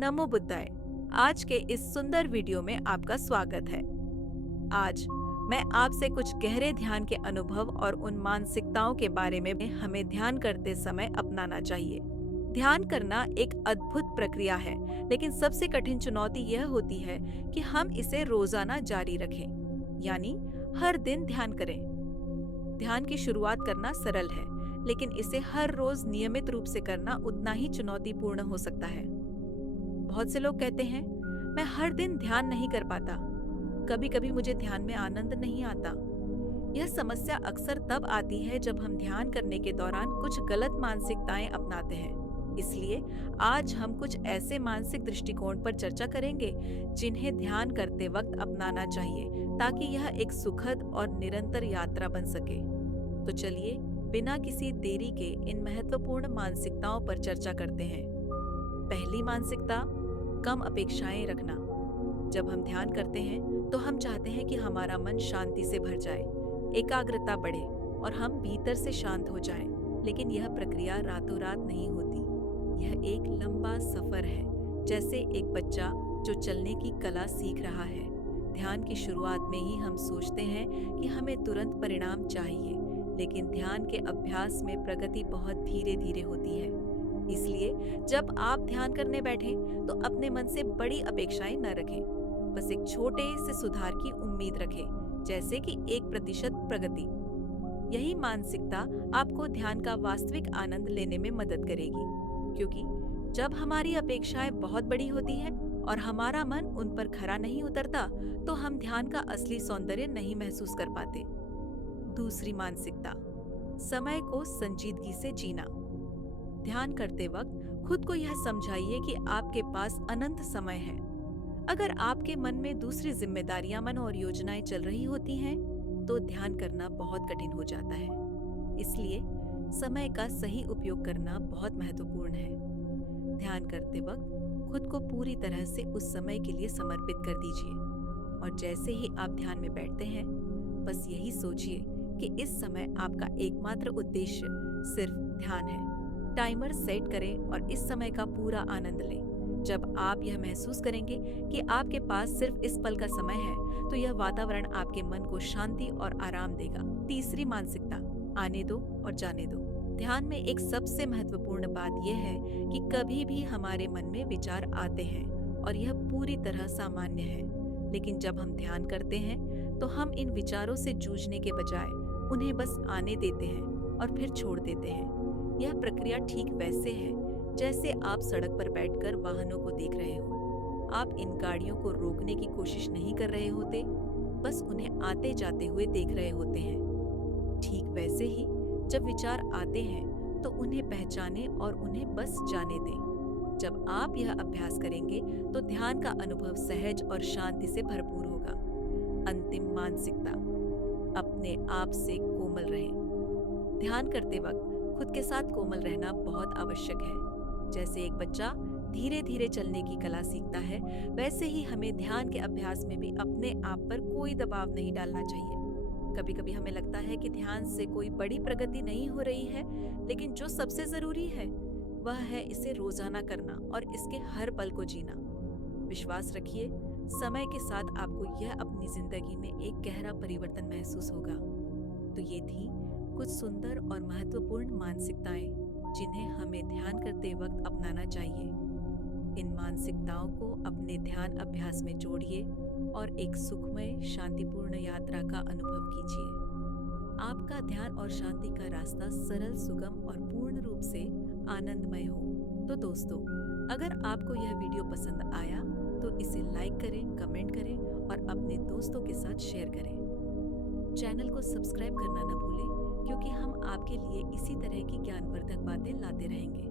नमो बुद्धाय। आज के इस सुंदर वीडियो में आपका स्वागत है। आज मैं आपसे कुछ गहरे ध्यान के अनुभव और उन मानसिकताओं के बारे में हमें ध्यान करते समय अपनाना चाहिए। ध्यान करना एक अद्भुत प्रक्रिया है, लेकिन सबसे कठिन चुनौती यह होती है कि हम इसे रोजाना जारी रखें, यानी हर दिन ध्यान करें। ध्यान की शुरुआत करना सरल है, लेकिन इसे हर रोज नियमित रूप से करना उतना ही चुनौतीपूर्ण हो सकता है। बहुत से लोग कहते हैं, मैं हर दिन ध्यान नहीं कर पाता, कभी कभी मुझे ध्यान में आनंद नहीं आता। यह समस्या अक्सर तब आती है जब हम ध्यान करने के दौरान कुछ गलत मानसिकताएं अपनाते हैं। इसलिए आज हम कुछ ऐसे मानसिक दृष्टिकोण पर चर्चा करेंगे जिन्हें ध्यान करते वक्त अपनाना चाहिए, ताकि यह एक सुखद और निरंतर यात्रा बन सके। तो चलिए बिना किसी देरी के इन महत्वपूर्ण मानसिकताओं पर चर्चा करते हैं। पहली मानसिकता, कम अपेक्षाएं रखना। जब हम ध्यान करते हैं तो हम चाहते हैं कि हमारा मन शांति से भर जाए, एकाग्रता बढ़े और हम भीतर से शांत हो जाएं। लेकिन यह प्रक्रिया रातों रात नहीं होती। यह एक लंबा सफर है, जैसे एक बच्चा जो चलने की कला सीख रहा है। ध्यान की शुरुआत में ही हम सोचते हैं कि हमें तुरंत परिणाम चाहिए, लेकिन ध्यान के अभ्यास में प्रगति बहुत धीरे धीरे होती है। इसलिए जब आप ध्यान करने बैठें तो अपने मन से बड़ी अपेक्षाएं न रखें, बस एक छोटे से सुधार की उम्मीद रखें, जैसे कि 1% प्रगति। यही मानसिकता आपको ध्यान का वास्तविक आनंद लेने में मदद करेगी, क्योंकि जब हमारी अपेक्षाएं बहुत बड़ी होती हैं और हमारा मन उन पर खरा नहीं उतरता, तो हम ध्यान का असली सौंदर्य नहीं महसूस कर पाते। दूसरी मानसिकता, समय को संजीदगी से जीना। ध्यान करते वक्त खुद को यह समझाइए कि आपके पास अनंत समय है। अगर आपके मन में दूसरी जिम्मेदारियां, मन और योजनाएं चल रही होती हैं, तो ध्यान करना बहुत कठिन हो जाता है। इसलिए समय का सही उपयोग करना बहुत महत्वपूर्ण है। ध्यान करते वक्त खुद को पूरी तरह से उस समय के लिए समर्पित कर दीजिए, और जैसे ही आप ध्यान में बैठते हैं, बस यही सोचिए कि इस समय आपका एकमात्र उद्देश्य सिर्फ ध्यान है। टाइमर सेट करें और इस समय का पूरा आनंद लें। जब आप यह महसूस करेंगे कि आपके पास सिर्फ इस पल का समय है, तो यह वातावरण आपके मन को शांति और आराम देगा। तीसरी मानसिकता, आने दो और जाने दो। ध्यान में एक सबसे महत्वपूर्ण बात यह है कि कभी भी हमारे मन में विचार आते हैं, और यह पूरी तरह सामान्य है। लेकिन जब हम ध्यान करते हैं तो हम इन विचारों से जूझने के बजाय उन्हें बस आने देते हैं और फिर छोड़ देते हैं। यह प्रक्रिया ठीक वैसे है जैसे आप सड़क पर बैठकर वाहनों को देख रहे हो। आप इन गाड़ियों को रोकने की कोशिश नहीं कर रहे होते, बस उन्हें आते जाते हुए देख रहे होते हैं। ठीक वैसे ही जब विचार आते हैं तो उन्हें पहचानें और उन्हें बस जाने दें। जब आप यह अभ्यास करेंगे तो ध्यान का अनुभव सहज और शांति से भरपूर होगा। अंतिम मानसिकता, अपने आप से कोमल रहें। ध्यान करते वक्त खुद के साथ कोमल रहना बहुत आवश्यक है। जैसे एक बच्चा धीरे धीरे चलने की कला सीखता है, वैसे ही हमें ध्यान के अभ्यास में भी अपने आप पर कोई दबाव नहीं डालना चाहिए। कभी कभी हमें लगता है कि ध्यान से कोई बड़ी प्रगति नहीं हो रही है, लेकिन जो सबसे जरूरी है वह है इसे रोजाना करना और इसके हर पल को जीना। विश्वास रखिए, समय के साथ आपको यह अपनी जिंदगी में एक गहरा परिवर्तन महसूस होगा। तो ये थी कुछ सुंदर और महत्वपूर्ण मानसिकताएं जिन्हें हमें ध्यान करते वक्त अपनाना चाहिए। इन मानसिकताओं को अपने ध्यान अभ्यास में जोड़िए और एक सुखमय, शांतिपूर्ण यात्रा का अनुभव कीजिए। आपका ध्यान और शांति का रास्ता सरल, सुगम और पूर्ण रूप से आनंदमय हो। तो दोस्तों, अगर आपको यह वीडियो पसंद आया तो इसे लाइक करें, कमेंट करें और अपने दोस्तों के साथ शेयर करें। चैनल को सब्सक्राइब करना न भूलें, क्योंकि हम आपके लिए इसी तरह की ज्ञानवर्धक बातें लाते रहेंगे।